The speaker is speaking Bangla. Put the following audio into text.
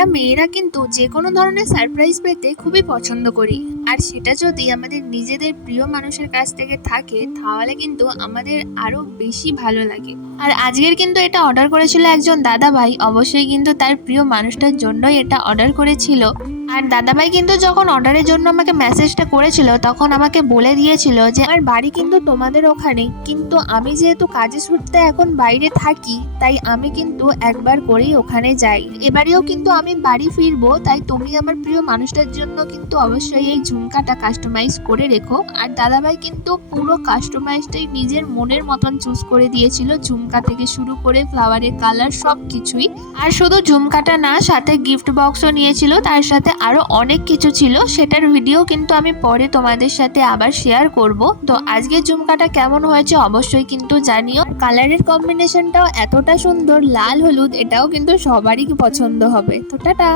আমরা মেয়েরা কিন্তু যে কোনো ধরনের সারপ্রাইজ পেতে খুবই পছন্দ করি, আর সেটা যদি আমাদের নিজেদের প্রিয় মানুষের কাছ থেকে থাকে তাহলে কিন্তু আমাদের আরো বেশি ভালো লাগে। আর আজকের কিন্তু এটা অর্ডার করেছিল একজন দাদাভাই, অবশ্যই কিন্তু তার প্রিয় মানুষটার জন্যই এটা অর্ডার করেছিল। আর দাদাভাই কিন্তু যখন অর্ডারের জন্য আমাকে মেসেজটা করেছিল তখন আমাকে বলে দিয়েছিল যে আমার বাড়ি কিন্তু তোমাদের ওখানে, কিন্তু আমি যেহেতু কাজের সূত্রে এখন বাইরে থাকি তাই আমি কিন্তু একবার করেই ওখানে যাই। এবারেও কিন্তু আমি বাড়ি ফিরবো, তাই তুমি আমার প্রিয় মানুষটার জন্য কিন্তু অবশ্যই এই ঝুমকাটা কাস্টমাইজ করে রেখো। আর দাদাভাই কিন্তু পুরো কাস্টমাইজটাই নিজের মনের মতন চুজ করে দিয়েছিল, ঝুমকা থেকে শুরু করে ফ্লাওয়ারের কালার সব কিছুই। আর শুধু ঝুমকাটা না, সাথে গিফট বক্সও নিয়েছিল, তার সাথে আরো অনেক কিছু ছিল, সেটার ভিডিও কিন্তু আমি পরে তোমাদের সাথে আবার শেয়ার করব। তো আজকে ঝুমকাটা কেমন হয়েছে অবশ্যই কিন্তু জানিও। কালারের কম্বিনেশনটাও এতটা সুন্দর, লাল হলুদ, এটাও কিন্তু সবারই পছন্দ হবে। তো টাটা।